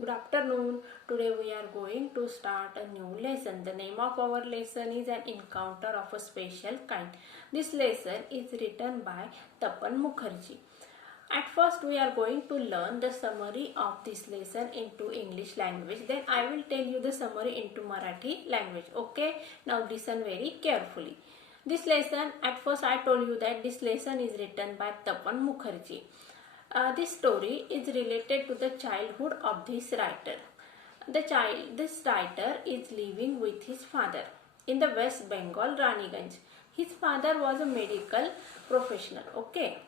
Good afternoon. Today we are going to start a new lesson. The name of our lesson is An Encounter of a Special Kind. This lesson is written by Tapan Mukherjee. At first we are going to learn the summary of this lesson into English language. Then I will tell you the summary into Marathi language. Okay? Now listen very carefully. This lesson, at first I told you that this lesson is written by Tapan Mukherjee. This story is related to the childhood of this writer. This writer is living with his father in the West Bengal, Raniganj. His father was a medical professional. Okay,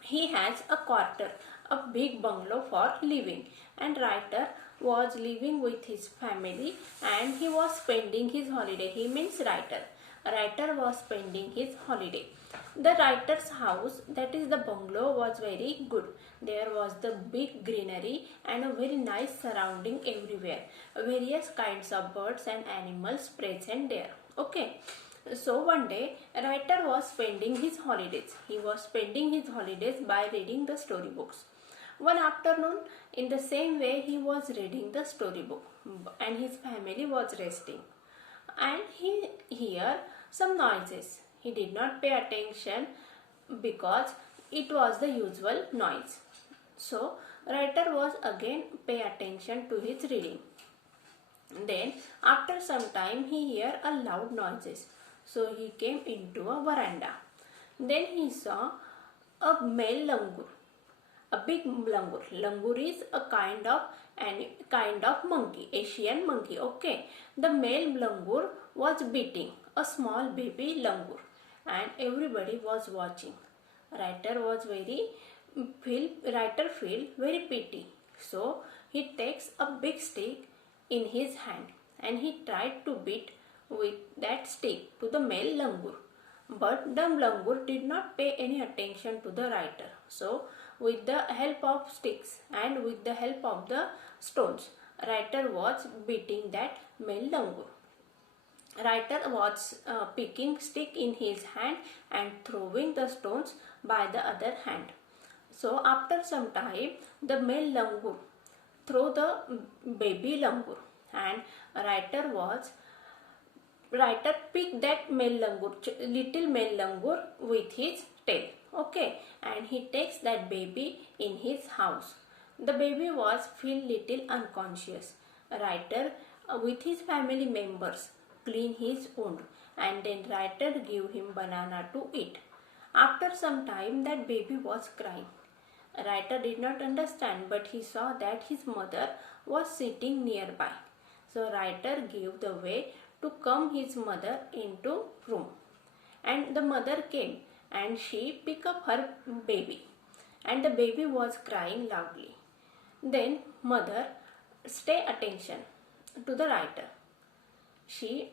he has a quarter, a big bungalow for living, and writer was living with his family and he was spending his holiday. He means writer. Writer was spending his holiday. The writer's house, that is the bungalow, was very good. There was the big greenery and a very nice surrounding everywhere. Various kinds of birds and animals present there. Okay. So one day, writer was spending his holidays. He was spending his holidays by reading the storybooks. One afternoon, in the same way, he was reading the storybook and his family was resting. And he heard some noises. He did not pay attention because it was the usual noise. So, writer was again pay attention to his reading. Then, after some time, he heard a loud noises. So, he came into a veranda. Then he saw a male langur, a big langur. Langur is a kind of monkey, Asian monkey. Okay, the male langur was beating a small baby langur, and everybody was watching. Writer feel very pity. So he takes a big stick in his hand and he tried to beat with that stick to the male langur. But the langur did not pay any attention to the writer. So with the help of sticks and with the help of the stones, writer was beating that male langur. Writer was picking stick in his hand and throwing the stones by the other hand. So after some time, the male langur threw the baby langur, and writer picked that little male langur with his tail. Okay, and he takes that baby in his house. The baby was feel little unconscious. Writer with his family members clean his wound, and then writer give him banana to eat. After some time, that baby was crying. Writer did not understand, but he saw that his mother was sitting nearby. So writer gave the way to come his mother into room, and the mother came and she picked up her baby, and the baby was crying loudly. Then mother stay attention to the writer. She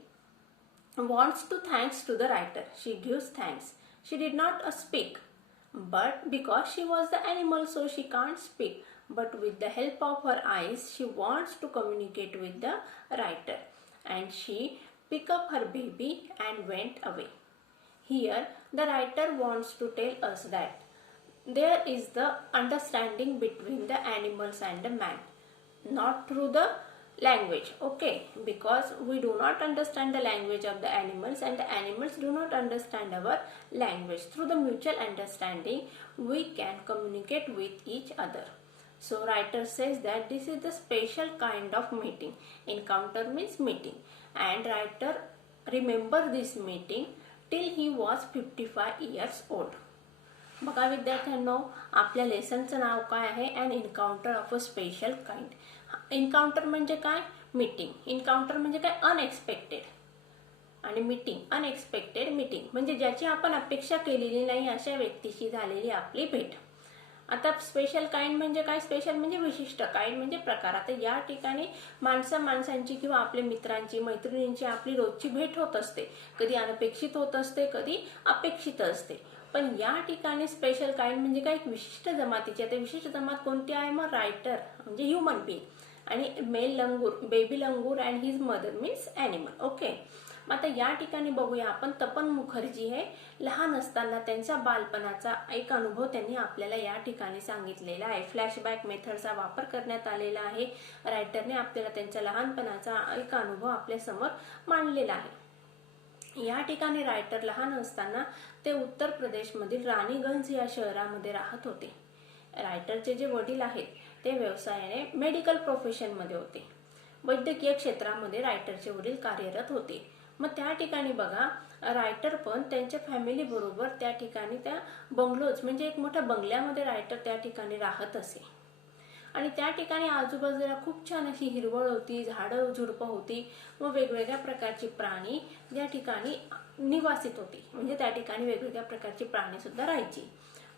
wants to thanks to the writer. She gives thanks. She did not speak, but because she was the animal, so she can't speak. But with the help of her eyes, she wants to communicate with the writer. And she picked up her baby and went away. Here, the writer wants to tell us that there is the understanding between the animals and the man, not through the language. Okay, because we do not understand the language of the animals and the animals do not understand our language. Through the mutual understanding, we can communicate with each other. So writer says that this is the special kind of meeting. Encounter means meeting, and writer remember this meeting till he was 55 years old. बघा विद्यार्थ्यांनो, आपल्या लेसनचं नाव काय आहे? An encounter of a special kind. Encounter म्हणजे काय? Meeting. Encounter म्हणजे काय? अनएक्सपेक्टेड. आणि मीटिंग, अनएक्सपेक्टेड मीटिंग म्हणजे ज्याची आपण अपेक्षा केलेली नाही अशा व्यक्तीशी झालेली आपली भेट. आता स्पेशल काइंड म्हणजे काय? स्पेशल म्हणजे विशिष्ट, काइंड म्हणजे प्रकार. आता या ठिकाणी माणसांची किंवा आपल्या मित्रांची मैत्रिणींची आपली रोजची भेट होत असते. कधी अनपेक्षित होत असते, कधी अपेक्षित असते. पण या ठिकाणी स्पेशल काइंड म्हणजे काय? विशिष्ट जमातीची. आता विशिष्ट जमात कोणती आहे? मग रायटर म्हणजे ह्युमन बीइंग, आणि male langur, baby langur and his mother means animal. Okay, आता या ठिकाणी बघूया आपण तपन मुखर्जी हे लहान असताना त्यांच्या बालपणाचा एक अनुभव त्यांनी आपल्याला या ठिकाणी सांगितलेला आहे. फ्लॅशबॅक मेथडचा वापर करण्यात आलेला आहे. रायटरने आपल्याला त्यांच्या लहानपणाचा एक अनुभव आपल्या समोर मांडलेला आहे. या ठिकाणी रायटर लहान असताना ते उत्तर प्रदेशमधील राणीगंज या शहरामध्ये राहत होते. रायटरचे जे वडील आहेत ते व्यवसायाने मेडिकल प्रोफेशनमध्ये होते. वैद्यकीय क्षेत्रामध्ये रायटरचे वडील कार्यरत होते. मग त्या ठिकाणी बघा रायटर पण त्यांच्या फॅमिली बरोबर त्या ठिकाणी त्या बंगलोज म्हणजे एक मोठ्या बंगल्यामध्ये रायटर त्या ठिकाणी राहत असे. आणि त्या ठिकाणी आजूबाजूला खूप छान अशी हिरवळ होती, झाडं झुडपं होती व वेगवेगळ्या प्रकारचे प्राणी त्या ठिकाणी निवासित होती. म्हणजे त्या ठिकाणी वेगवेगळ्या प्रकारचे प्राणी सुद्धा राहायची.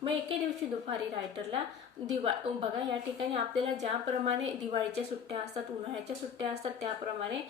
मग एके दिवशी दुपारी रायटरला बघा या ठिकाणी आपल्याला ज्याप्रमाणे दिवाळीच्या सुट्ट्या असतात, उन्हाळ्याच्या सुट्ट्या असतात, त्याप्रमाणे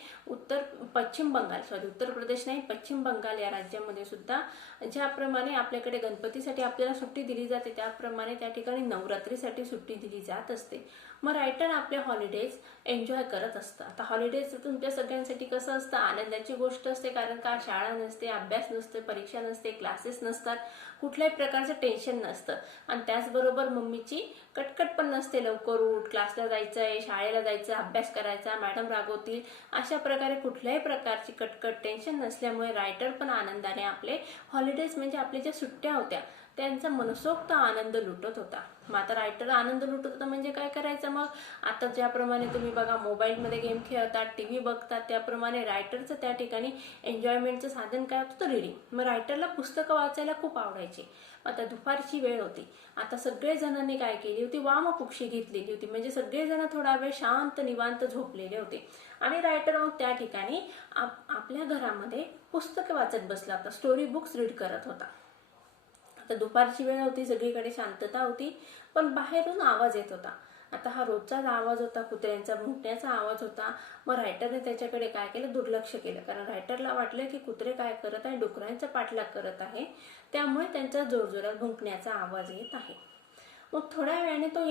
पश्चिम प्रदेश नाही, पश्चिम बंगाल या राज्यामध्ये सुद्धा ज्याप्रमाणे आपल्याकडे गणपतीसाठी आपल्याला सुट्टी दिली जाते त्याप्रमाणे त्या ठिकाणी नवरात्रीसाठी सुट्टी दिली जात असते. मग रायटर आपले हॉलिडेज एन्जॉय करत असतं. आता हॉलिडेज तुमच्या सगळ्यांसाठी कसं असतं, आनंदाची गोष्ट असते, कारण का शाळा नसते, अभ्यास नसते, परीक्षा नसते, क्लासेस नसतात, कुठल्याही प्रकारचं टेन्शन नसतं. आणि त्याचबरोबर मम्मीची कटकट पण नसते, लवकर उठ, क्लासला जायचंय, शाळेला जायचं, अभ्यास करायचा, मॅडम रागवतील, अशा प्रकारे कुठल्याही प्रकारची कटकट टेन्शन नसल्यामुळे रायटर पण आनंदाने आपले हॉलिडेज म्हणजे आपल्या ज्या सुट्ट्या होत्या त्यांचा मनसोक्त आनंद लुटत होता. मग आता रायटर आनंद लुटत होता म्हणजे काय करायचं, मग आता ज्याप्रमाणे तुम्ही बघा मोबाईलमध्ये गेम खेळतात, टीव्ही बघतात, त्याप्रमाणे रायटरचं त्या ठिकाणी एन्जॉयमेंटचं साधन काय होतं, रीडिंग. मग रायटरला पुस्तकं वाचायला खूप आवडायची. आता दुपारची वेळ होती. आता सगळेजणांनी काय केली होती, वामकुक्षी घेतलेली होती, म्हणजे सगळेजण थोडा वेळ शांत निवांत झोपलेले होते. आणि रायटर मग त्या ठिकाणी आपल्या घरामध्ये पुस्तकं वाचत बसला होता, स्टोरी बुक्स रीड करत होता. आता दुपारची वेळ होती, सगळीकडे शांतता होती, पण बाहेरून आवाज येत होता. आता हा रोजचाच आवाज होता, कुत्र्यांचा भुंकण्याचा आवाज होता. मग रायटरने त्याच्याकडे काय केलं, दुर्लक्ष केलं, कारण रायटरला वाटलं की कुत्रे काय करत आहे, डुकरांचा पाठलाग करत आहे, त्यामुळे त्यांचा जोरजोरात भुंकण्याचा आवाज येत आहे. मग थोड्या वेळाने तो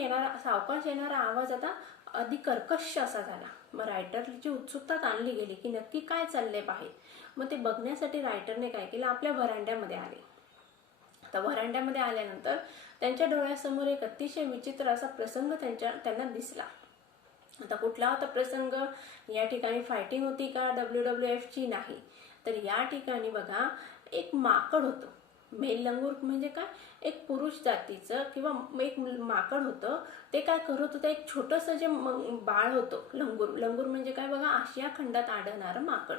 सावकाश येणारा आवाज आता अधिक कर्कश असा झाला. मग रायटरची उत्सुकता ताणली गेली की नक्की काय चाललंय बाहेर. मग ते बघण्यासाठी रायटरने काय केलं, आपल्या व्हरांड्यामध्ये आले. आता व्हरांड्यामध्ये आल्यानंतर त्यांच्या डोळ्यासमोर एक अतिशय विचित्र असा प्रसंग त्यांना दिसला. आता कुठला होता प्रसंग, या ठिकाणी फायटिंग होती का WWF ची, नाही, तर या ठिकाणी बघा एक माकड होतं. मेल लंगूर म्हणजे काय, एक पुरुष जातीचं किंवा एक माकड होतं. ते काय करत होतं, एक छोटंसं जे बाळ होतं, लंगूर म्हणजे काय बघा, आशिया खंडात आढळणारं माकड.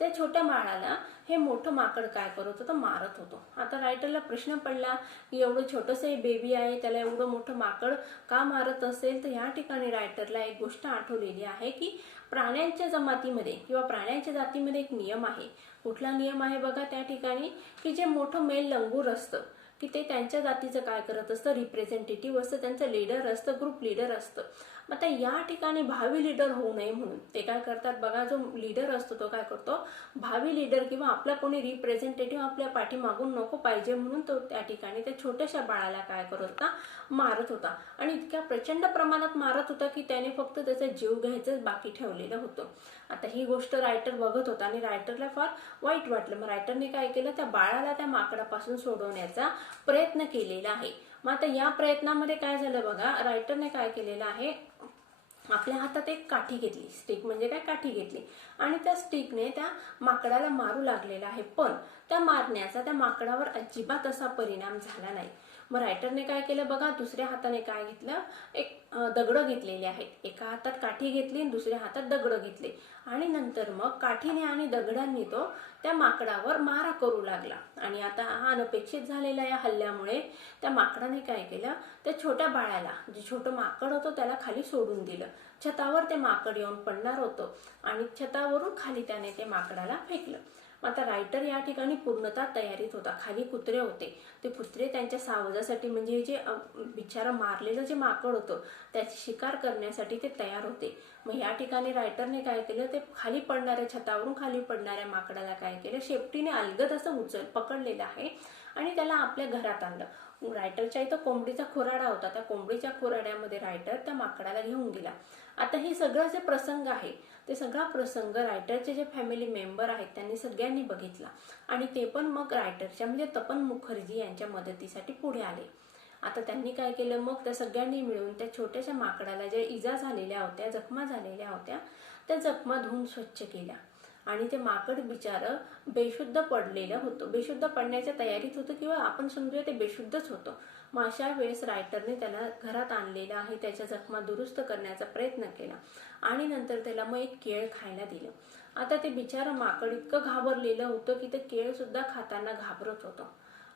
त्या छोट्या बाळाला हे मोठं माकड काय करत होतं, मारत होतो. आता रायटरला प्रश्न पडला की एवढं छोटंसं बेबी आहे, त्याला एवढं मोठं माकड का मारत असेल. तर या ठिकाणी रायटरला एक गोष्ट आठवलेली आहे की प्राण्यांच्या जमातीमध्ये किंवा प्राण्यांच्या जातीमध्ये एक नियम आहे. कुठला नियम आहे बघा, त्या ठिकाणी की जे मोठं मेल लंगूर असतं की ते त्यांच्या जातीचं काय करत असतं, रिप्रेझेंटेटिव्ह असतं, त्यांचं लीडर असतं, ग्रुप लीडर असतं. मग आता या ठिकाणी भावी लीडर होऊ नये म्हणून ते काय करतात बघा, जो लीडर असतो तो काय करतो, भावी लीडर किंवा आपला कोणी रिप्रेझेंटेटिव्ह आपल्या पाठीमागून नको पाहिजे म्हणून तो त्या ठिकाणी त्या छोट्याशा बाळाला काय करत होता, मारत होता. आणि इतक्या प्रचंड प्रमाणात मारत होता की त्याने फक्त त्याचा जीव घ्यायचं बाकी ठेवलेलं होतं. आता ही गोष्ट रायटर बघत होता आणि रायटरला फार वाईट वाटलं. मग रायटरने काय केलं, त्या बाळाला त्या माकडापासून सोडवण्याचा प्रयत्न केलेला आहे. मग आता या प्रयत्नामध्ये काय झालं बघा, रायटरने काय केलेलं आहे, आपल्या हातात एक काठी घेतली, स्टिक म्हणजे काय, काठी घेतली आणि त्या स्टिकने त्या माकडाला मारू लागलेला आहे. पण त्या मारण्याचा त्या माकडावर अजिबात असा परिणाम झाला नाही. मग रायटरने काय केलं बघा, दुसऱ्या हाताने काय घेतलं, एक दगडं घेतलेले आहेत. एका हातात काठी घेतली आणि दुसऱ्या हातात दगडं घेतले आणि नंतर मग काठीने आणि दगडांनी तो त्या माकडावर मारा करू लागला. आणि आता हा अनपेक्षित झालेला या हल्ल्यामुळे त्या माकडाने काय केलं, त्या छोट्या बाळाला, जे छोटं माकड होतं त्याला खाली सोडून दिलं. छतावर ते माकड येऊन पडणार होतं आणि छतावरून खाली त्याने ते माकडाला फेकलं. आता रायटर या ठिकाणी पूर्णतः तयारीत होता. खाली कुत्रे होते, ते कुत्रे त्यांच्या सावजासाठी म्हणजे जे बिचारा मारलेलं जे माकड होतं त्याची शिकार करण्यासाठी ते तयार होते. मग या ठिकाणी रायटरने काय केलं, ते खाली पडणाऱ्या छतावरून खाली पडणाऱ्या माकडाला काय केलं, शेपटीने अलगद असं पकडलेलं आहे आणि त्याला आपल्या घरात आणलं. रायटरच्या इथं कोंबडीचा खुराडा होता, त्या कोंबडीच्या खुराड्यामध्ये रायटर त्या माकडाला घेऊन गेला. आता हे सगळं जे प्रसंग आहे ते सगळा प्रसंग रायटरचे जे फॅमिली मेंबर आहेत त्यांनी सगळ्यांनी बघितला आणि ते पण मग रायटरच्या म्हणजे तपन मुखर्जी यांच्या मदतीसाठी पुढे आले. आता त्यांनी काय केलं, मग त्या सगळ्यांनी मिळून त्या छोट्याशा माकडाला ज्या इजा झालेल्या होत्या, जखमा झालेल्या होत्या, त्या जखमा धुवून स्वच्छ केल्या आणि ते माकड बिचारं बेशुद्ध पडलेलं होतं, बेशुद्ध पडण्याच्या तयारीत होतं किंवा आपण समजूया ते बेशुद्धच होतं. मग अशा वेळेस रायटरने त्याला घरात आणलेलं आहे, त्याच्या जखमा दुरुस्त करण्याचा प्रयत्न केला आणि नंतर त्याला मग एक केळ खायला दिलं. आता ते बिचारं माकड इतकं घाबरलेलं होतं की ते केळ सुद्धा खाताना घाबरत होतं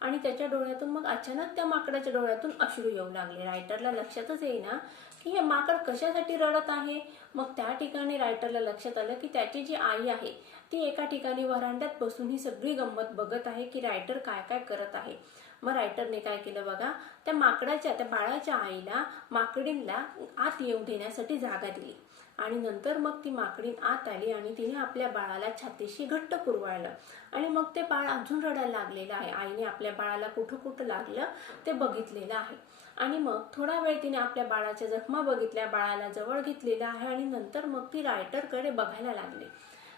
आणि त्याच्या डोळ्यातून मग अचानक त्या माकडाच्या डोळ्यातून अश्रू येऊ लागले. रायटरला लक्षातच येईना की हे माकड कशासाठी रडत आहे. मग त्या ठिकाणी रायटरला लक्षात आलं की त्याची जी आई आहे ती एका ठिकाणी व्हरांड्यात बसून ही सगळी गंमत बघत आहे की रायटर काय काय करत आहे. मग रायटरने काय केलं बघा, त्या माकडाच्या त्या बाळाच्या आईला माकडीला आत येऊ देण्यासाठी जागा दिली आणि नंतर मग ती माकडी आत आली आणि तिने आपल्या बाळाला छातीशी घट्ट कुरवाळलं आणि मग ते बाळ अजून रडायला लागलेलं आहे. आईने आपल्या बाळाला कुठं कुठं लागलं ते बघितलेलं आहे आणि मग थोडा वेळ तिने आपल्या बाळाच्या जखमा बघितल्या, बाळाला जवळ घेतलेलं आहे आणि नंतर मग ती रायटरकडे बघायला लागली.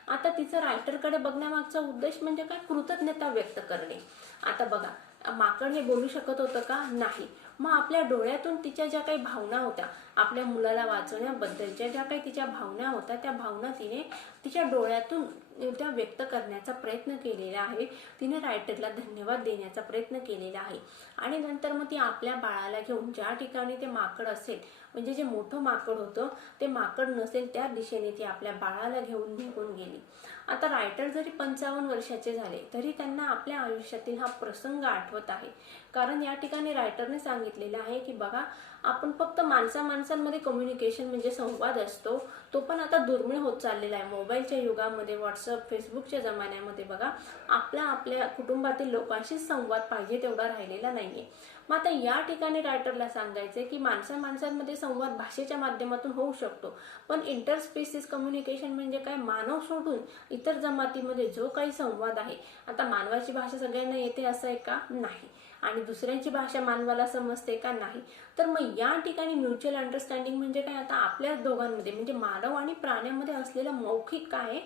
आता तिचं रायटरकडे बघण्यामागचा उद्देश म्हणजे काय, कृतज्ञता व्यक्त करणे. आता बघा, माकड हे बोलू शकत होतं का? नाही. मग आपल्या डोळ्यातून तिच्या ज्या काही भावना होत्या, आपल्या मुलाला वाचवण्याबद्दलच्या ज्या काही तिच्या भावना होत्या, त्या भावना तिने तिच्या डोळ्यातून त्या व्यक्त करण्याचा प्रयत्न केलेला आहे. तिने रायटरला धन्यवाद देण्याचा प्रयत्न केलेला आहे आणि नंतर मग ती आपल्या बाळाला घेऊन ज्या ठिकाणी ते माकड असेल, म्हणजे जे मोठं माकड होतं ते माकड नसेल त्या दिशेने ती आपल्या बाळाला घेऊन निघून गेली. आता रायटर जरी 55 वर्षाचे झाले तरी त्यांना आपल्या आयुष्यातील हा प्रसंग आठवत आहे, कारण या ठिकाणी रायटरने सांगितलेलं आहे की बघा, आपण फक्त माणसांमध्ये कम्युनिकेशन म्हणजे संवाद असतो, तो पण आता दुर्मिळ होत चाललेला आहे. मोबाईलच्या युगामध्ये, व्हॉट्सअप फेसबुकच्या जमान्यामध्ये बघा, आपल्या कुटुंबातील लोकांशी संवाद पाहिजे तेवढा राहिलेला नाहीये. मग आता या ठिकाणी रायटरला सांगायचंय की माणसांमध्ये संवाद भाषेच्या माध्यमातून होऊ शकतो, पण इंटरस्पेसिस कम्युनिकेशन म्हणजे काय, मानव सोडून इतर जमातीमध्ये जो काही संवाद आहे, आता मानवाची भाषा सगळ्यांना येते असं आहे का? नाही. आणि दुसऱ्यांची भाषा मानवाला समजते का? नाही. तर मग या ठिकाणी म्युच्युअल अंडरस्टँडिंग म्हणजे काय, आता आपल्या दोघांमध्ये म्हणजे मानव आणि प्राण्यामध्ये असलेलं मौखिक काय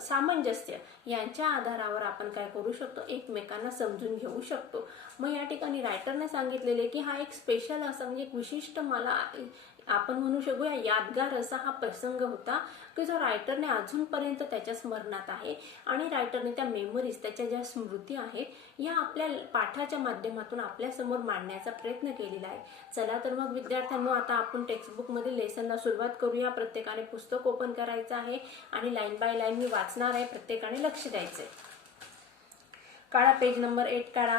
सामंजस्य, यांच्या आधारावर आपण काय करू शकतो, एकमेकांना समजून घेऊ शकतो. मग या ठिकाणी रायटरने सांगितलेले की हा एक स्पेशल असा म्हणजे एक विशिष्ट, मला आपण म्हणू शकूया यादगार असा हा प्रसंग होता की जो रायटरने अजूनपर्यंत त्याच्या स्मरणात आहे आणि रायटरने त्या मेमरीज, त्याच्या ज्या स्मृती आहेत या आपल्या पाठाच्या माध्यमातून आपल्या समोर मांडण्याचा प्रयत्न केलेला आहे. चला तर मग विद्यार्थ्यांनो, आता आपण टेक्स्टबुक मधील लेसनला सुरुवात करूया. प्रत्येकाने पुस्तक ओपन करायचं आहे आणि लाईन बाय लाईन मी वाचणार आहे, प्रत्येकाने लक्ष द्यायचंय. काढा पेज नंबर 8 काढा.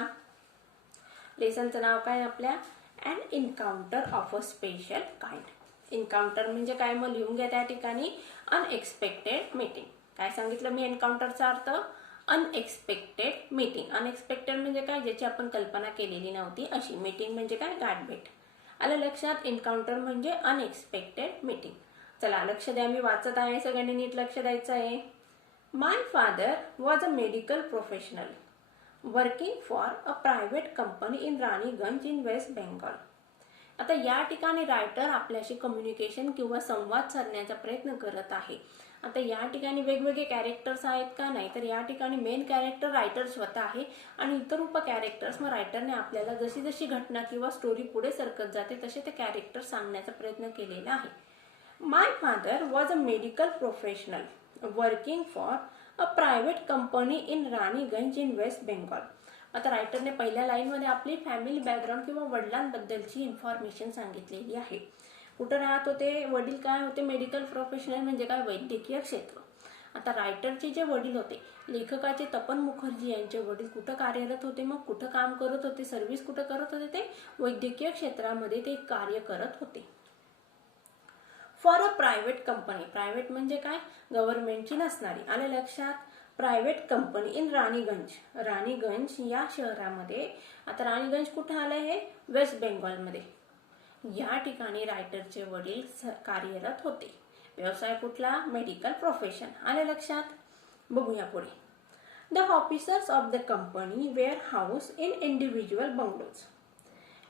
लेसनचं नाव काय आपल्या, an encounter of a special kind. Encounter म्हणजे काय, मग लिहून घ्या त्या ठिकाणी, अनएक्सपेक्टेड मीटिंग. काय सांगितलं मी एन्काउंटरचा अर्थ, अनएक्सपेक्टेड मीटिंग. अनएक्सपेक्टेड म्हणजे काय, ज्याची आपण कल्पना केलेली नव्हती अशी. मीटिंग म्हणजे काय, गाठभेट. आलं लक्षात. एन्काउंटर म्हणजे अनएक्सपेक्टेड मीटिंग. चला लक्ष द्या, मी वाचत आहे, सगळ्यांनी नीट लक्ष द्यायचं आहे. My father was a medical professional working for a private company in Raniganj in waste Bengal. आता या ठिकाणी रायटर आपल्याशी कम्युनिकेशन किंवा संवाद साधण्याचा प्रयत्न करत आहे. आता या ठिकाणी वेगवेगळे कॅरेक्टर्स आहेत का? नाही. तर या ठिकाणी मेन कॅरेक्टर रायटर स्वतः आहे आणि इतर उप कॅरेक्टर्स मग रायटरने आपल्याला जशी जशी घटना किंवा स्टोरी पुढे सरकत जाते तसे ते कॅरेक्टर सांगण्याचा प्रयत्न केलेला आहे. My father was a medical professional working for a private company in Raniganj in waste Bengal. आता रायटरने पहिल्या लाईनमध्ये आपली फॅमिली बॅकग्राऊंड किंवा वडिलांबद्दलची इन्फॉर्मेशन सांगितलेली आहे. कुठं राहत होते, वडील काय होते, मेडिकल प्रोफेशनल म्हणजे काय, वैद्यकीय क्षेत्र. आता रायटरचे जे वडील होते, लेखकाचे तपन मुखर्जी यांचे वडील कुठं कार्यरत होते, मग कुठं काम करत होते, सर्व्हिस कुठं करत होते, ते वैद्यकीय क्षेत्रामध्ये ते कार्य करत होते. For a private company, private म्हणजे काय, गव्हर्नमेंटची नसणारी. आले लक्षात. Private company in Raniganj, Raniganj या शहरामध्ये. आता राणीगंज कुठं आलंय, हे वेस्ट बेंगॉलमध्ये. या ठिकाणी रायटरचे वडील कार्यरत होते. व्यवसाय कुठला, मेडिकल प्रोफेशन. आले लक्षात. बघूया पुढे. The officers of the company were house in individual bungalows.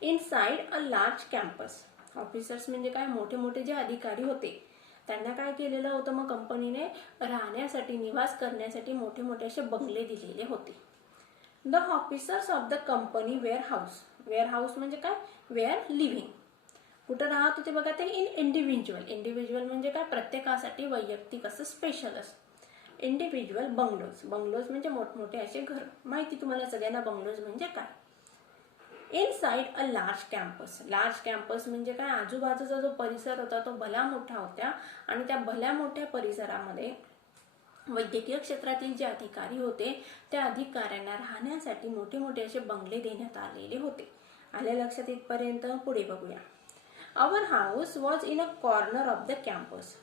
Inside a large campus. Officers म्हणजे काय, मोठे मोठे जे अधिकारी होते त्यांना काय केलेलं होतं, मग कंपनीने राहण्यासाठी, निवास करण्यासाठी मोठे मोठे असे बंगले दिलेले होते. The officers of the company were house. Were house म्हणजे काय, वेअर लिव्हिंग. कुठं राहत होते बघा ते, इन इंडिव्हिज्युअल. इंडिव्हिज्युअल म्हणजे काय, प्रत्येकासाठी वैयक्तिक असं स्पेशल असं. Individual bungalows. बंगलोज म्हणजे मोठमोठे असे घर. माहिती तुम्हाला सगळ्यांना बंगलोज म्हणजे काय. Inside a large campus. Large campus म्हणजे काय, आजूबाजूचा जो परिसर होता तो भला मोठा होता आणि त्या भल्या मोठ्या परिसरामध्ये वैद्यकीय क्षेत्रातील जे अधिकारी होते त्या अधिकाऱ्यांना राहण्यासाठी मोठे मोठे असे बंगले देण्यात आलेले होते. आल्या लक्षात इथपर्यंत. पुढे बघूया. Our house was in a corner of the campus.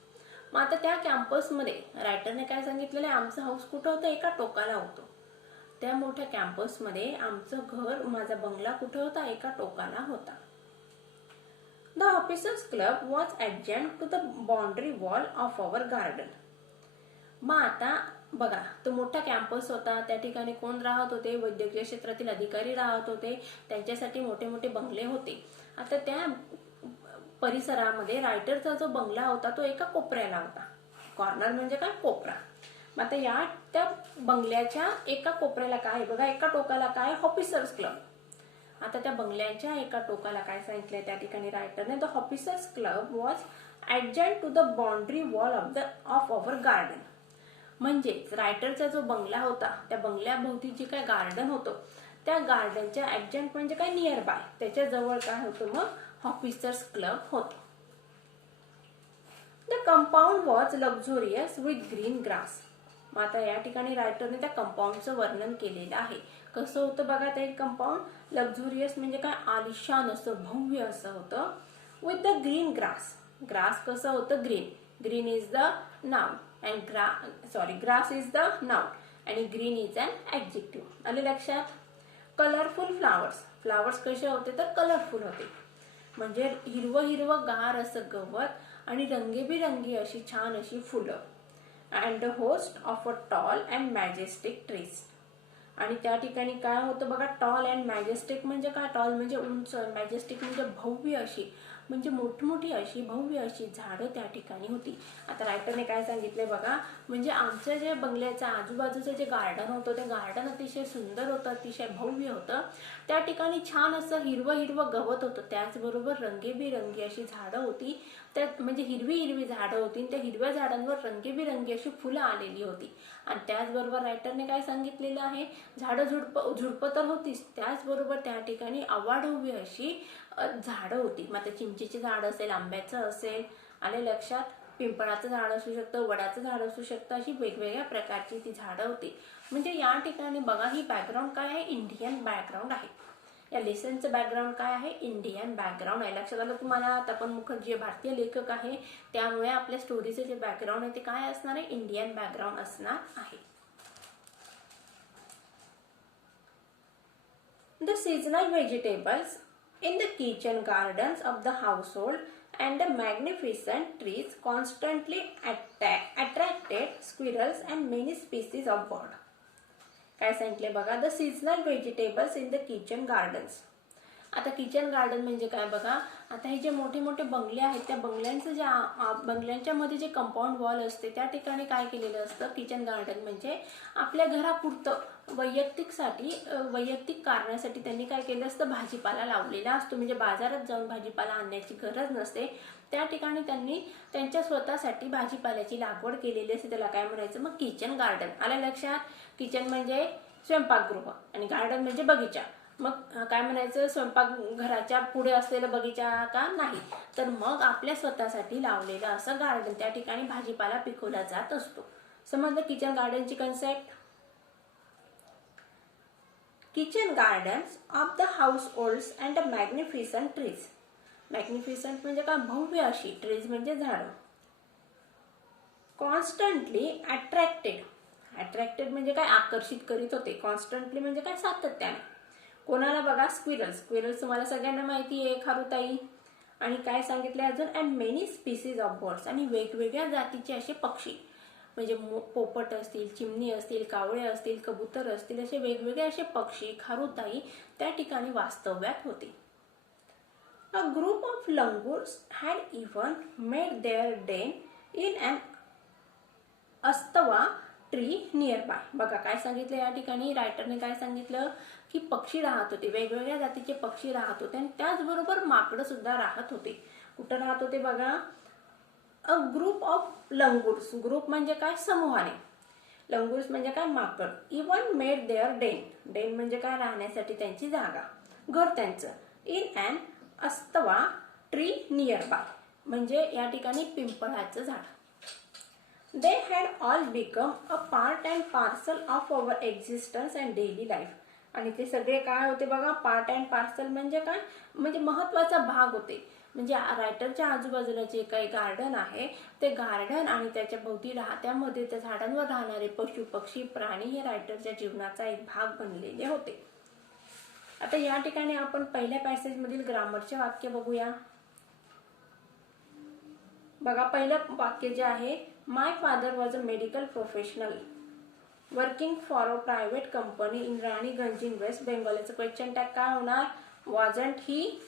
मग आता त्या कॅम्पसमध्ये रायटरने काय सांगितलेलं आहे, आमचं हाऊस कुठं होतं, एका टोकाला होतं. त्या मोठ्या कॅम्पसमध्ये आमचं घर, माझा बंगला कुठं होता, एका टोकाला होता. The officers club was adjacent to the boundary wall of our garden. मग आता बघा, तो मोठा कॅम्पस होता, त्या ठिकाणी कोण राहत होते, वैद्यकीय क्षेत्रातील अधिकारी राहत होते, त्यांच्यासाठी मोठे मोठे बंगले होते. आता त्या परिसरामध्ये रायटरचा जो बंगला होता तो एका कोपऱ्याला होता. कॉर्नर म्हणजे काय, कोपरा. मग आता या त्या बंगल्याच्या एका कोपऱ्याला काय बघा, एका टोकाला काय, ऑफिसर्स क्लब. आता त्या बंगल्याच्या एका टोकाला काय सांगितलंय त्या ठिकाणी रायटरने, the officers club was adjacent to the boundary wall of our garden. म्हणजेच रायटरचा जो बंगला होता त्या बंगल्याभोवती जे काय गार्डन होतं त्या गार्डनच्या ॲडजंट म्हणजे काय, नियर बाय, त्याच्या जवळ काय होतं, मग ऑफिसर्स क्लब होतं. The compound was luxurious with green grass. मग आता या ठिकाणी रायटरने त्या कंपाऊंडचं वर्णन केलेलं आहे. कसं होतं बघा ते कंपाऊंड, लक्झोरियस म्हणजे काय, आलिशान असं, भव्य असं होतं. With the green grass. Grass कसं होतं, green. Green is the noun and grass is the noun आणि ग्रीन इज अन ॲडजेक्टिव्ह. आले लक्षात. Colourful flowers. फ्लावर्स कसे होते तर कलरफुल होते, म्हणजे हिरवं हिरवं गार असं गवत आणि रंगीबेरंगी अशी छान अशी फुलं. And the host of a tall and majestic trees. आणि त्या ठिकाणी काय होतं बघा, टॉल अँड मॅजेस्टिक म्हणजे काय, टॉल म्हणजे उंच, मॅजेस्टिक म्हणजे भव्य अशी, म्हणजे मोठमोठी अशी भव्य अशी झाडं त्या ठिकाणी होती. आता रायटरने काय सांगितलंय बघा, म्हणजे आमच्या जे बंगल्याच्या आजूबाजूचं जे गार्डन होतं ते गार्डन अतिशय सुंदर होतं, अतिशय भव्य होतं. त्या ठिकाणी छान असं हिरवं हिरवं गवत होतं, त्याचबरोबर रंगीबेरंगी अशी झाडं होती. त्यात म्हणजे हिरवी हिरवी झाडं होती, त्या हिरव्या झाडांवर रंगीबेरंगी अशी फुलं आलेली होती. आणि त्याचबरोबर रायटरने काय सांगितलेलं आहे, झाडं झुडपं तर होतीच, त्याचबरोबर त्या ठिकाणी अवाढव्य अशी झाडं होती. मग ते चिंचेचे झाड असेल, आंब्याचं असेल, आले लक्षात, पिंपळाचं झाड असू शकतं, वडाचं झाड असू शकतं, अशी वेगवेगळ्या प्रकारची ती झाडं होती. म्हणजे या ठिकाणी बघा, ही बॅकग्राऊंड काय आहे, इंडियन बॅकग्राऊंड आहे. या लेसनचं बॅकग्राऊंड काय आहे, इंडियन बॅकग्राऊंड आहे. लक्षात आलं तुम्हाला. तपन मुखर्जी जे भारतीय लेखक आहे, त्यामुळे आपल्या स्टोरीचं जे बॅकग्राऊंड आहे ते काय असणार आहे, इंडियन बॅकग्राऊंड असणार आहे. The seasonal vegetables in the kitchen gardens of the household and the magnificent trees constantly attracted squirrels and many species of bird. काय सांगितले बघा, the seasonal vegetables in the kitchen gardens. आता kitchen garden म्हणजे काय बघा, आता हे जे मोठे मोठे बंगले आहेत त्या बंगल्यांचं जे बंगल्यांच्या मध्ये जे कंपाऊंड वॉल असते त्या ठिकाणी काय केलेलं असतं, किचन गार्डन म्हणजे आपल्या घरापुरतं वैयक्तिक कारणासाठी त्यांनी काय केलं असतं, भाजीपाला लावलेला असतो. म्हणजे बाजारात जाऊन भाजीपाला आणण्याची गरज नसते, त्या ठिकाणी त्यांनी त्यांच्या स्वतःसाठी भाजीपाल्याची लागवड केलेली असते. त्याला काय म्हणायचं, मग किचन गार्डन. आलं लक्षात. किचन म्हणजे स्वयंपाकगृह आणि गार्डन म्हणजे बगीचा. मग काय म्हणायचं, स्वयंपाकघराच्या पुढे असलेला बगीचा का नाही, तर मग आपल्या स्वतःसाठी लावलेलं असं गार्डन, त्या ठिकाणी भाजीपाला पिकवला जात असतो. समजलं किचन गार्डनची concept. Kitchen gardens of the households and the magnificent trees. Magnificent म्हणजे काय, भव्य अशी, ट्रीज म्हणजे झाडं. कॉन्स्टंटली अट्रॅक्टेड म्हणजे काय, आकर्षित करीत होते. कॉन्स्टंटली म्हणजे काय, सातत्याने. कोणाला बघा, स्क्विरल्स तुम्हाला सगळ्यांना माहिती आहे, खारुताई. आणि काय सांगितले अजून, and many species of birds, आणि वेगवेगळ्या जातीचे असे पक्षी, म्हणजे पोपट असतील, चिमणी असतील, कावळे असतील, कबूतर असतील, असे वेगवेगळे असे पक्षी, खारुताई त्या ठिकाणी वास्तव्यात होते. A group of langurs had even made their den in an astava tree nearby. बघा काय सांगितलं या ठिकाणी रायटरने काय सांगितलं की पक्षी राहत होते, वेगवेगळ्या जातीचे पक्षी राहत होते आणि त्याचबरोबर माकडं सुद्धा राहत होते. कुठं राहत होते बघा? A group of langurs. Group म्हणजे काय? समूहाने. लंगूर्स म्हणजे काय? माकड. Even made their den. Den म्हणजे काय? राहण्यासाठी त्यांची जागा, घर त्यांचं. इन अन अस्तवा ट्री नियरबाय म्हणजे या ठिकाणी पिंपळाचं झाड. They had all become a part and parcel of our existence and daily life. आणि ते सगळे काय होते बघा? पार्ट अँड पार्सल म्हणजे काय? म्हणजे महत्वाचा भाग होते. म्हणजे रायटरच्या आजूबाजूला जे काही गार्डन आहे ते गार्डन आणि त्याच्या भोवती त्यामध्ये त्या झाडांवर राहणारे पशु पक्षी प्राणी हे रायटरच्या जीवनाचा एक भाग बनलेले होते. आता या ठिकाणी आपण पहिल्या पॅसेज मधील ग्रामरचे वाक्य बघूया. बघा पहिलं वाक्य जे आहे, my father was a medical professional working for a private company in Raniganj in waste Bengal. याचं क्वेश्चन टॅग काय होणार? Wasn't he.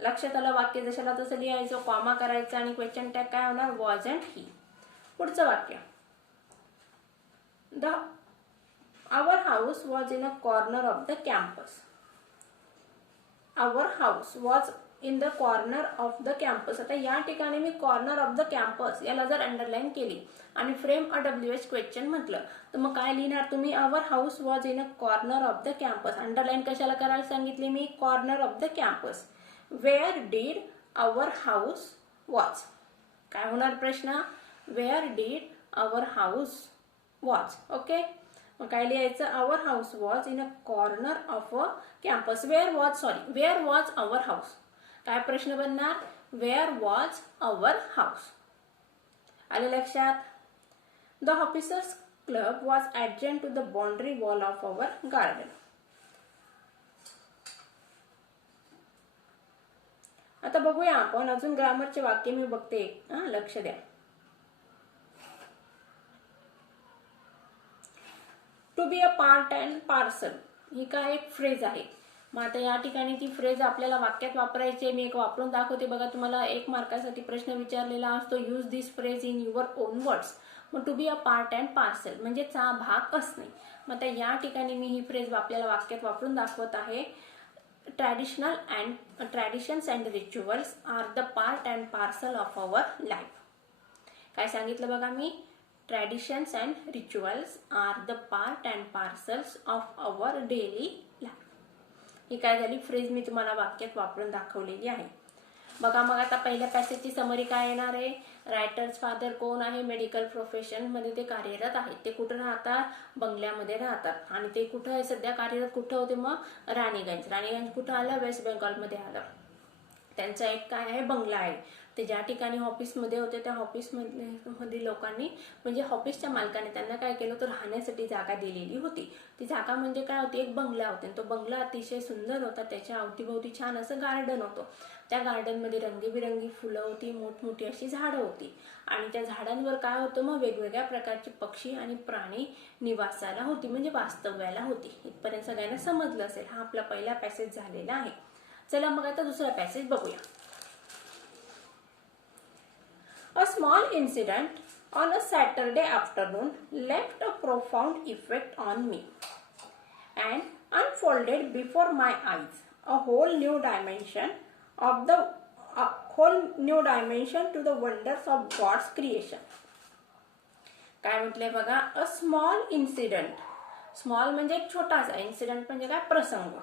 लक्षात आलं? वाक्य जशाला तसं लिहायचं, कॉमा करायचं आणि क्वेश्चन टॅग काय होणार? Wasn't he. पुढचं वाक्य, our house was in a corner of the campus. Our house was in the corner of the campus. आता या ठिकाणी मी कॉर्नर ऑफ द कॅम्पस याला जर अंडरलाईन केली आणि फ्रेम अ WH क्वेश्चन म्हटलं तर मग काय लिहिणार तुम्ही? Our house was in a corner of the campus. Underline कशाला करायला सांगितली मी? Corner of the campus. Where did our house was. काय होणार प्रश्न? Where did our house was. Okay, मग काय लिहायचं? Our house was in a corner of a campus. Where was our house. काय प्रश्न बनणार? Where was our house. आले लक्षात? The officers club was adjacent to the boundary wall of our garden. आता बघूया आपण अजून ग्रामरचे वाक्य मी बघते. लक्ष द्या. To be a part and parcel ही काय एक फ्रेज आहे. मग आता या ठिकाणी ती फ्रेज आपल्याला वाक्यात वापरायची. मी एक वापरून दाखवते बघा. तुम्हाला 1 मार्कासाठी प्रश्न विचारलेला असतो, use this phrase in your own words. मग to be a part and parcel म्हणजे चा भाग असणे. मग आता या ठिकाणी मी ही फ्रेज आपल्याला वाक्यात वापरून दाखवत आहे. Traditions and rituals are the part and parcel of our life. काय सांगितलं बघा मी? Traditions and rituals are the part and parcels of our daily life. ही काय झाली? फ्रेज मी तुम्हाला वाक्यात वापरून दाखवलेली आहे. बघा मग आता पहिल्या पॅसेजची समरी काय येणार आहे? रायटर्स फादर कोण आहे? मेडिकल प्रोफेशन मध्ये ते कार्यरत आहेत. ते कुठं राहतात? बंगल्यामध्ये राहतात. आणि ते कुठं आहे सध्या कार्यरत? कुठं होते मग? राणीगंज. राणीगंज कुठं आलं? वेस्ट बेंगॉलमध्ये आलं. त्यांचा एक काय आहे? बंगला आहे. ते ज्या ठिकाणी ऑफिसमध्ये होते त्या ऑफिसमध्ये लोकांनी म्हणजे ऑफिसच्या मालकाने त्यांना काय केलं तर राहण्यासाठी जागा दिलेली होती. ती जागा म्हणजे काय होती? एक बंगला होता. तो बंगला अतिशय सुंदर होता. त्याच्या अवतीभोवती छान असं गार्डन होतं. त्या गार्डनमध्ये रंगीबिरंगी फुलं होती, मोठमोठी अशी झाडं होती आणि त्या झाडांवर काय होतं मग? वेगवेगळ्या प्रकारचे पक्षी आणि प्राणी निवासाला होती म्हणजे वास्तव्याला होती. इथपर्यंत सगळ्यांना समजलं असेल. हा आपला पहिला पॅसेज झालेला आहे. चला मग आता दुसरा पॅसेज बघूया. A small incident on a Saturday afternoon left a profound effect on me and unfolded before my eyes a whole new dimension to the wonders of God's creation. काय म्हटलंय बघा? A small incident. स्मॉल म्हणजे एक छोटासा, incident म्हणजे काय? प्रसंग.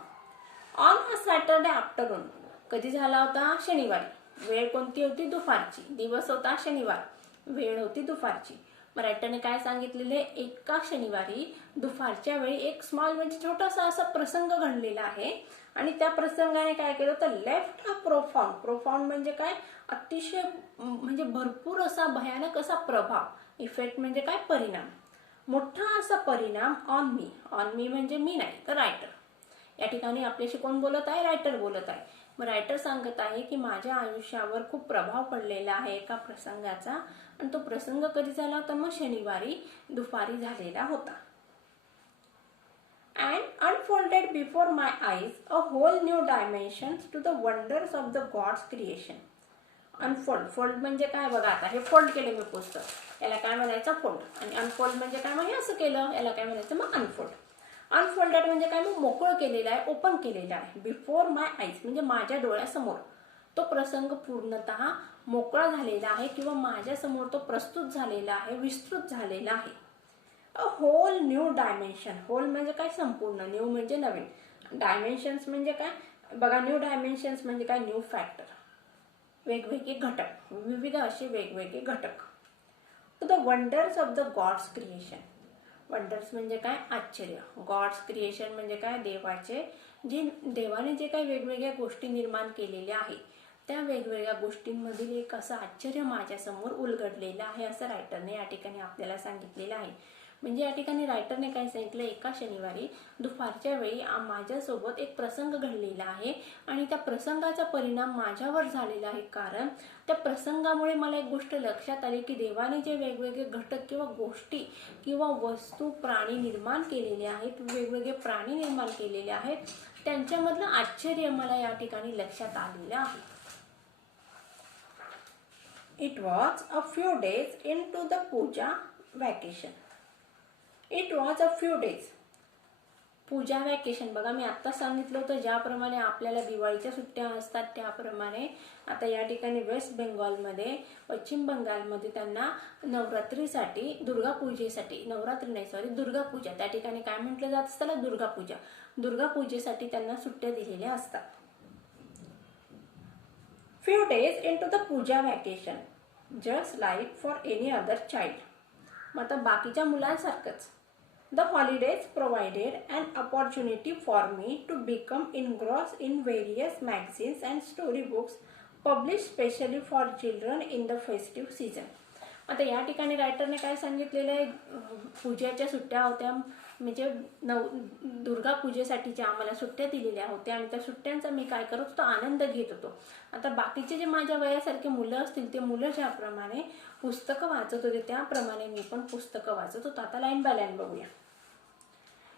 On a Saturday afternoon. कधी झाला होता? शनिवारी. वेळ कोणती होती? दुपारची. दिवस होता शनिवार, वेळ होती दुपारची. मग रायटरने काय सांगितलेले? एका शनिवारी दुपारच्या वेळी एक स्मॉल म्हणजे छोटासा असा प्रसंग घडलेला आहे आणि त्या प्रसंगाने काय केलं तर लेफ्ट अ प्रोफाउंड. प्रोफाउंड म्हणजे काय? अतिशय म्हणजे भरपूर असा भयानक असा प्रभाव. इफेक्ट म्हणजे काय? परिणाम. मोठा असा परिणाम ऑन मी. ऑन मी म्हणजे मी नाही तर रायटर. या ठिकाणी आपल्याशी कोण बोलत आहे? रायटर बोलत आहे. मग रायटर सांगत आहे की माझ्या आयुष्यावर खूप प्रभाव पडलेला आहे एका प्रसंगाचा आणि तो प्रसंग कधी झाला होता? मग शनिवारी दुपारी झालेला होता. and unfolded before my eyes a whole new dimensions to the wonders of the God's creation. Unfold, fold म्हणजे काय बघा, आता हे फोल्ड केले मी पुस्तक, याला काय म्हणायचं फोल्ड, आणि अनफोल्ड म्हणजे काय, मग हे असं केलं, याला काय म्हणायचं मग अनफोल्ड. अनफोल्डेड म्हणजे काय, मग मोकळं केलेलं आहे, ओपन केलेलं आहे. बिफोर माय आईज म्हणजे माझ्या डोळ्यासमोर तो प्रसंग पूर्णतः मोकळा झालेला आहे किंवा माझ्यासमोर तो प्रस्तुत झालेला आहे, विस्तृत झालेला आहे. A whole new dimension, whole म्हणजे काय संपूर्ण, न्यू म्हणजे नवीन, डायमेन्शन्स म्हणजे काय बघा, न्यू डायमेन्शन्स म्हणजे काय, न्यू फॅक्टर, वेगवेगळे घटक, विविध असे वेगवेगळे घटक. To the wonders of the God's creation, wonders म्हणजे काय आश्चर्य, गॉड्स क्रिएशन म्हणजे काय देवाचे, देवाने जे काही वेगवेगळ्या गोष्टी निर्माण केलेल्या आहे त्या वेगवेगळ्या गोष्टींमधील एक असं आश्चर्य माझ्यासमोर उलगडलेलं आहे असं रायटरने या ठिकाणी आपल्याला सांगितलेलं आहे. म्हणजे या ठिकाणी रायटरने काय सांगितलं, एका शनिवारी दुपारच्या वेळी माझ्यासोबत एक प्रसंग घडलेला आहे आणि त्या प्रसंगाचा परिणाम माझ्यावर झालेला आहे, कारण त्या प्रसंगामुळे मला एक गोष्ट लक्षात आली की देवाने जे वेगवेगळे घटक किंवा गोष्टी किंवा वस्तू प्राणी निर्माण केलेले आहेत, वेगवेगळे प्राणी निर्माण केलेले आहेत, त्यांच्यामधलं आश्चर्य मला या ठिकाणी लक्षात आलेलं आहे. It was a few days into the puja vacation. It was a few days. Puja vacation बघा, मी आत्ता सांगितलं होतं ज्याप्रमाणे आपल्याला दिवाळीच्या सुट्ट्या असतात त्याप्रमाणे आता या ठिकाणी वेस्ट बेंगॉलमध्ये, पश्चिम बंगालमध्ये त्यांना नवरात्रीसाठी, दुर्गापूजेसाठी, नवरात्री नाही सॉरी दुर्गापूजा, त्या ठिकाणी काय म्हटलं जात असतं त्याला, दुर्गापूजा, दुर्गापूजेसाठी त्यांना सुट्ट्या दिलेल्या असतात. Few days into the puja vacation, just like for any other child. मग आता बाकीच्या मुलांसारखंच. The holidays provided an opportunity for me to become engrossed in various magazines and storybooks published specially for children in the festive season. आता या ठिकाणी रायटरने काय सांगितलेलं आहे, पूजेच्या सुट्ट्या होत्या म्हणजे दुर्गा पूजेसाठीच्या आम्हाला सुट्ट्या दिलेल्या होत्या आणि त्या सुट्ट्यांचा मी काय करत होतो, आनंद घेत होतो. आता बाकीचे जे माझ्या वयासारखे मुलं असतील ते मुलं ज्याप्रमाणे पुस्तकं वाचत होते त्याप्रमाणे मी पण पुस्तकं वाचत होतो. आता लाईन बाय लाईन बघूया.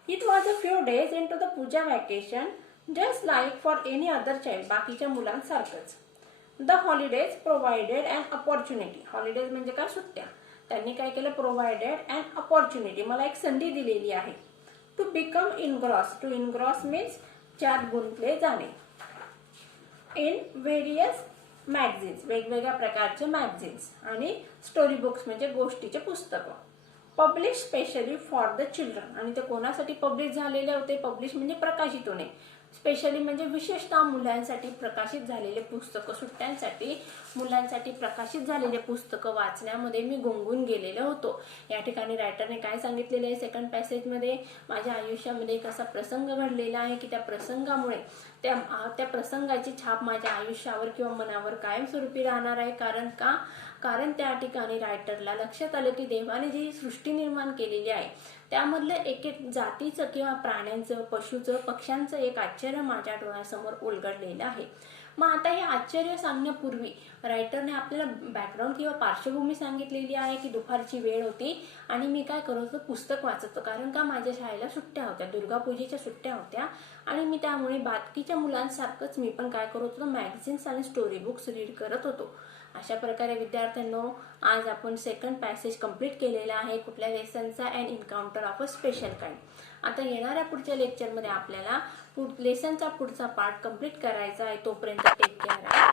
It was a few days into the puja vacation, just like for any other child. बाकीच्या मुलांसारखंच. The holidays provided an opportunity. Holidays म्हणजे काय, सुट्ट्या. त्यांनी काय केलं, provided an opportunity, मला एक संधी दिलेली आहे. To become engrossed. To engross means त्यात गुंतले जाणे. In various magazines, वेगवेगळ्या प्रकारचे मॅगझिन्स, आणि स्टोरी बुक्स म्हणजे गोष्टीचे पुस्तकं. Publish specially for the children, आणि ते कोणासाठी पब्लिश झालेले होते, पब्लिश म्हणजे प्रकाशित होणे, स्पेशली म्हणजे विशेषतः मुलांसाठी प्रकाशित झालेले पुस्तकं, सुट्ट्यांसाठी मुलांसाठी प्रकाशित झालेले पुस्तकं वाचण्यामध्ये मी गुंगून गेलेलो होतो. या ठिकाणी रायटरने काय सांगितलेलं आहे सेकंड पॅसेजमध्ये, माझ्या आयुष्यामध्ये एक असा प्रसंग घडलेला आहे की त्या प्रसंगामुळे त्या प्रसंगाची छाप माझ्या आयुष्यावर किंवा मनावर कायमस्वरूपी राहणार आहे. कारण त्या ठिकाणी रायटरला लक्षात आलं की देवाने जी सृष्टी निर्माण केलेली आहे त्यामधलं एक एक जातीचं किंवा प्राण्यांचं, पशुचं, पक्ष्यांचं एक आश्चर्य माझ्या डोळ्यासमोर उलगडलेलं आहे. मग आता हे आश्चर्य सांगण्यापूर्वी रायटरने आपल्याला बॅकग्राऊंड किंवा पार्श्वभूमी सांगितलेली आहे की दुपारची वेळ होती आणि मी काय करत होतो, पुस्तक वाचत होतो. कारण का, माझ्या शाळेला सुट्ट्या होत्या, दुर्गापूजेच्या सुट्ट्या होत्या आणि मी त्यामुळे बाकीच्या मुलांसारखंच मी पण काय करत होतो, मॅगझिन्स आणि स्टोरी बुक्स रीड करत होतो. अशा प्रकारे विद्यार्थ्यांनो आज आपण सेकंड पॅसेज कंप्लीट केलेला आहे कुठल्या लेसनचा, and encounter of a special kind. आता येणाऱ्या पुढच्या लेक्चरमध्ये आपल्याला लेसनचा पुढचा पार्ट कंप्लीट करायचा आहे. तोपर्यंत टेक केअर.